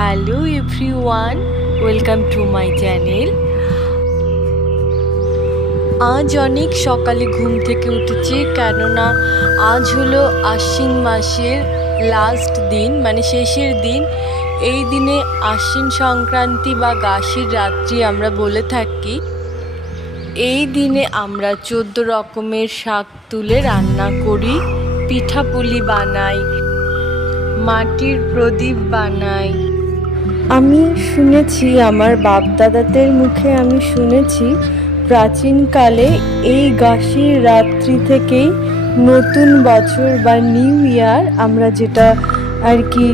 Hello everyone, welcome to my channel. আজ অনেক সকালে ঘুম থেকে উঠেছি, কেননা আজ হলো আশ্বিন মাসের লাস্ট দিন, মানে শেষের দিন। এই দিনে আশ্বিন সংক্রান্তি বা গাসির রাত্রি আমরা বলে থাকি। এই দিনে আমরা 14 রকমের শাক তুলে রান্না করি, পিঠাপুলি বানাই, মাটির প্রদীপ বানাই। আমি শুনেছি, আমার বাপদাদাদের মুখে আমি শুনেছি, প্রাচীনকালে এই গাসির রাত্রি থেকেই নতুন বছর বা নিউ ইয়ার আমরা যেটা আর কি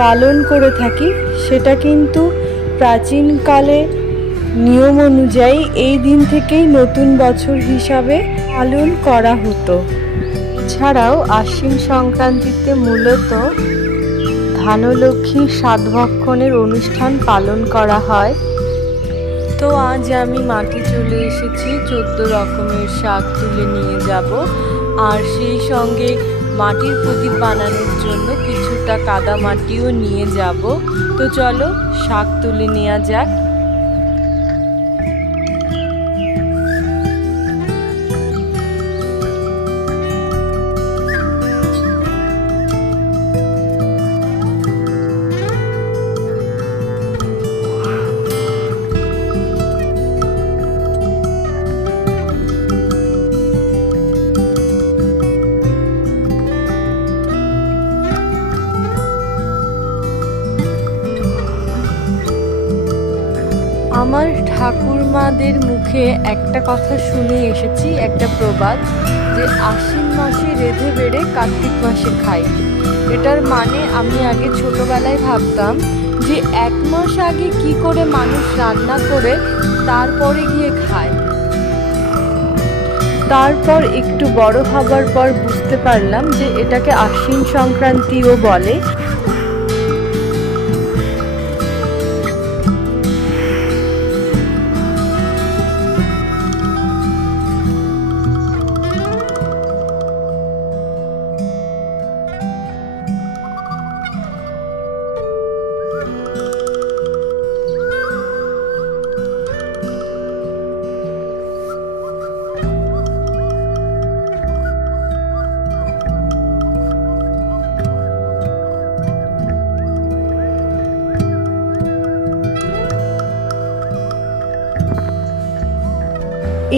পালন করে থাকি, সেটা কিন্তু প্রাচীনকালে নিয়ম অনুযায়ী এই দিন থেকেই নতুন বছর হিসাবে পালন করা হতো। এছাড়াও আশ্বিন সংক্রান্তিতে মূলত ধানলক্ষ্মী সাতভক্ষণের অনুষ্ঠান পালন করা হয়। তো আজ আমি মাঠে চলে এসেছি, 14 রকমের শাক তুলে নিয়ে যাব, আর সেই সঙ্গে মাটির প্রদীপ বানানোর জন্য কিছুটা কাদা মাটিও নিয়ে যাব। তো চলো শাক তুলে নেওয়া যাক। আমার ঠাকুরমাদের মুখে একটা কথা শুনে এসেছি, একটা প্রবাদ, যে আশ্বিন মাসে রেঁধে বেড়ে কার্তিক মাসে খাই। এটার মানে আমি আগে ছোটবেলায় ভাবতাম যে 1 মাস আগে কি করে মানুষ রান্না করে তারপরে গিয়ে খায়। তারপর একটু বড় হবার পর বুঝতে পারলাম যে এটাকে আশ্বিন সংক্রান্তিও বলে।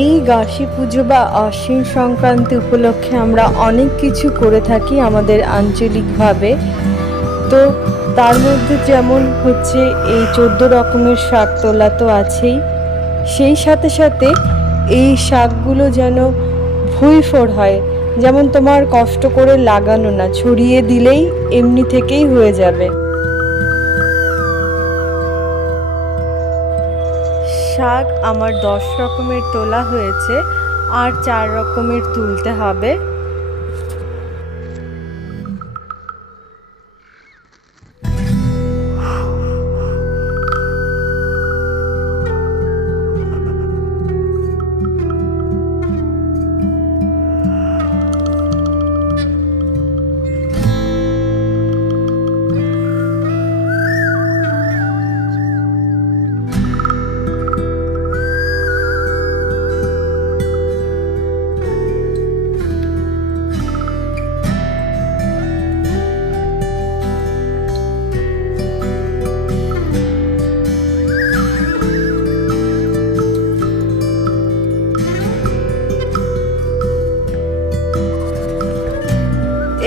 এই গাসি পুজো বা আশ্বিন সংক্রান্তি উপলক্ষে আমরা অনেক কিছু করে থাকি আমাদের আঞ্চলিকভাবে। তো তার মধ্যে যেমন হচ্ছে এই 14 রকমের শাক তোলা তো আছেই, সেই সাথে সাথে এই শাকগুলো যেন ভুঁইফোড় হয়, যেমন তোমার কষ্ট করে লাগানো না, ছড়িয়ে দিলেই এমনি থেকেই হয়ে যাবে। শাক আমার 10 রকমের তোলা হয়েছে, আর 4 রকমের তুলতে হবে।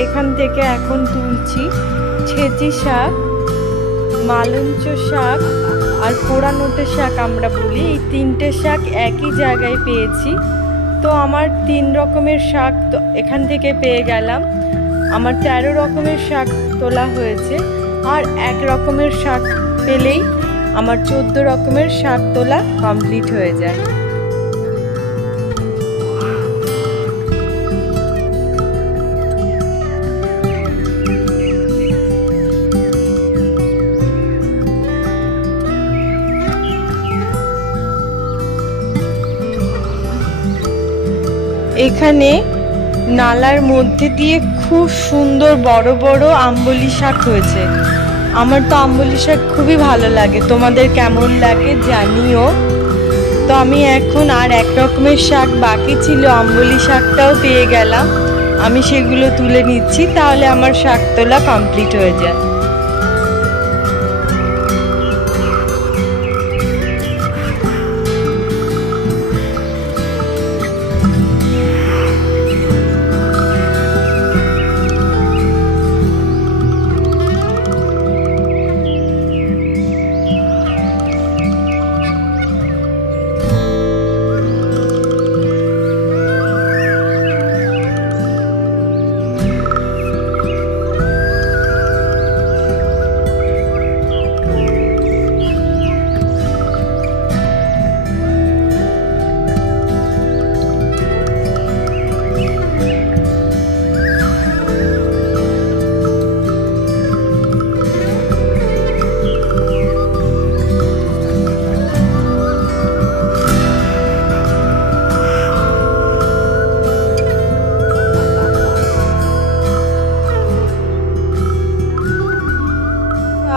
এখান থেকে এখন তুলছি ছেঁচি শাক, মালঞ্চ শাক আর পোড়া নোটে শাক আমরা বলি। এই 3টে শাক একই জায়গায় পেয়েছি। তো আমার 3 রকমের শাক তো এখান থেকে পেয়ে গেলাম। আমার 13 রকমের শাক তোলা হয়েছে, আর 1 রকমের শাক পেলেই আমার 14 রকমের শাক তোলা কমপ্লিট হয়ে যায়। এখানে নালার মধ্যে দিয়ে খুব সুন্দর বড় বড় আম্বলি শাক হয়েছে। আমার তো আম্বলি শাক খুবই ভালো লাগে, তোমাদের কেমন লাগে জানিও। তো আমি এখন আর এক রকমের শাক বাকি ছিল, আম্বলি শাকটাও পেয়ে গেলাম, আমি সেগুলো তুলে নিচ্ছি, তাহলে আমার শাক তোলা কমপ্লিট হয়ে যায়।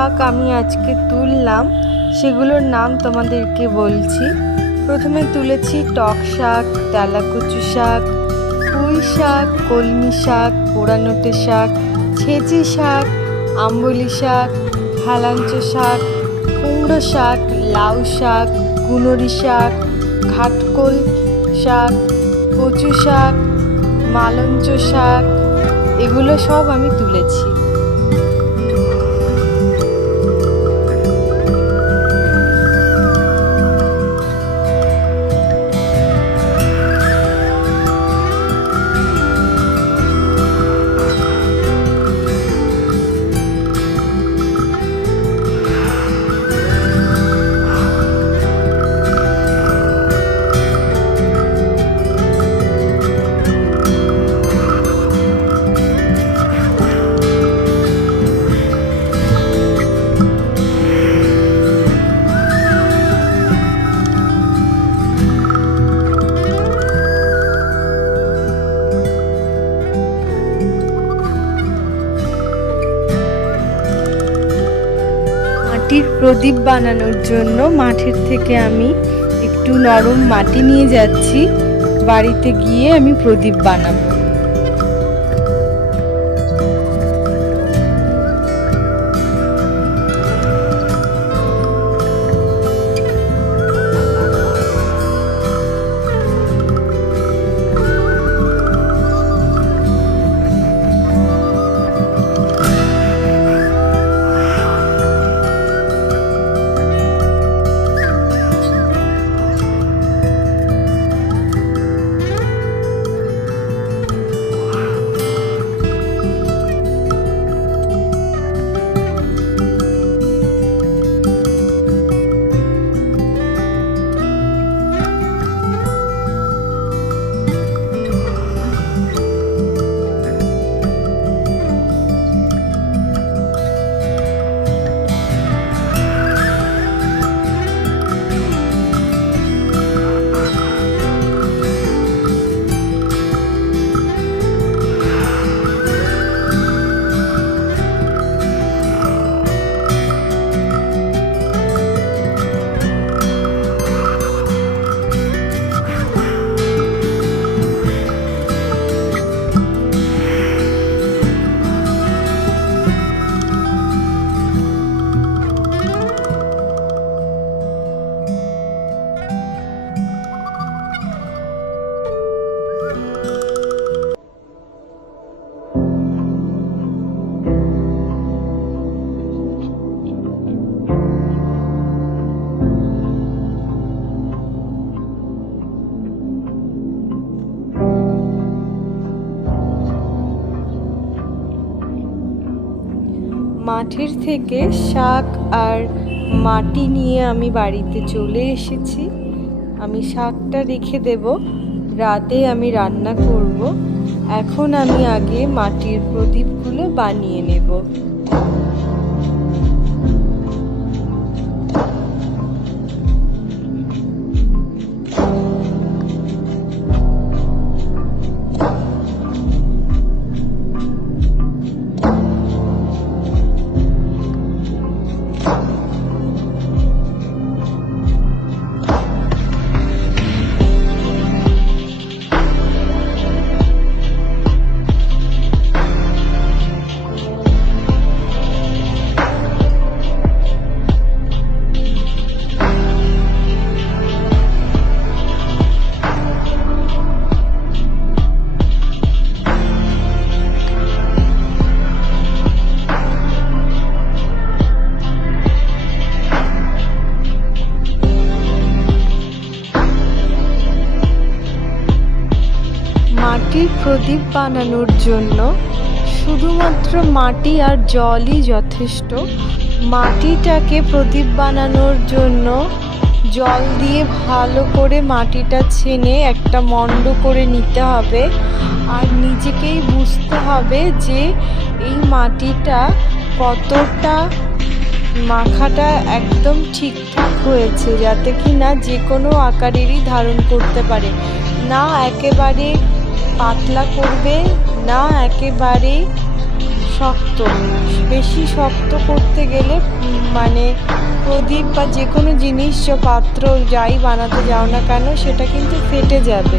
শাক আমি আজকে তুললাম, সেগুলোর নাম তোমাদেরকে বলছি। প্রথমে তুলেছি টক শাক, তেলাকুচু শাক, পুঁই শাক, কলমি শাক, পোড়ানোটে শাক, ছেঁচি শাক, আম্বলি শাক, হেলাঞ্চ শাক, কুমড়ো শাক, লাউ শাক, গুনরি শাক, ঘাটকোল শাক, কচু শাক, মালঞ্চ শাক, এগুলো সব আমি তুলেছি। মাটির প্রদীপ বানানোর জন্য মাঠের থেকে আমি একটু নরম মাটি নিয়ে যাচ্ছি, বাড়িতে গিয়ে আমি প্রদীপ বানাবো। মাঠের থেকে শাক আর মাটি নিয়ে আমি বাড়িতে চলে এসেছি। আমি শাকটা রেখে দেব, রাতে আমি রান্না করব। এখন আমি আগে মাটির প্রদীপগুলো বানিয়ে নেব। প্রদীপ বানানোর জন্য শুধুমাত্র মাটি আর জলই যথেষ্ট। মাটিটাকে প্রদীপ বানানোর জন্য জল দিয়ে ভালো করে মাটিটা ছেনে একটা মণ্ড করে নিতে হবে। আর নিজেকেই বুঝতে হবে যে এই মাটিটা কতটা মাখাটা একদম ঠিকঠাক হয়েছে, যাতে কি না যে কোনো আকারেরই ধারণ করতে পারে, না একেবারে পাতলা করবে না একেবারে শক্ত। বেশি শক্ত করতে গেলে মানে প্রদীপ বা যে কোনো জিনিস পাত্র যাই বানাতে যাও না কেন সেটা কিন্তু ফেটে যাবে।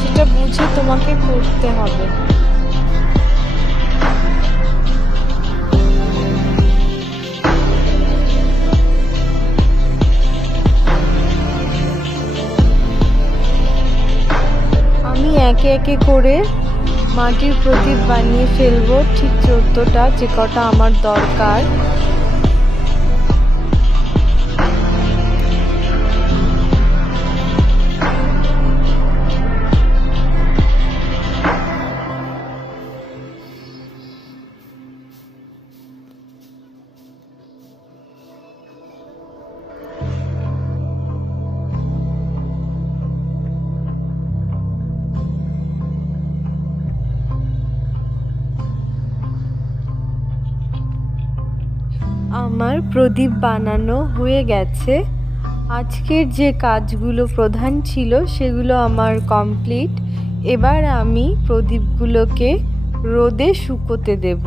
সেটা বুঝে তোমাকে করতে হবে। আমি একে একে করে মাটির প্রদীপ বানিয়ে ফেলবো, ঠিক 14টা, যে কটা আমার দরকার। আমার প্রদীপ বানানো হয়ে গেছে। আজকের যে কাজগুলো প্রধান ছিল সেগুলো আমার কমপ্লিট। এবার আমি প্রদীপগুলোকে রোদে শুকোতে দেব।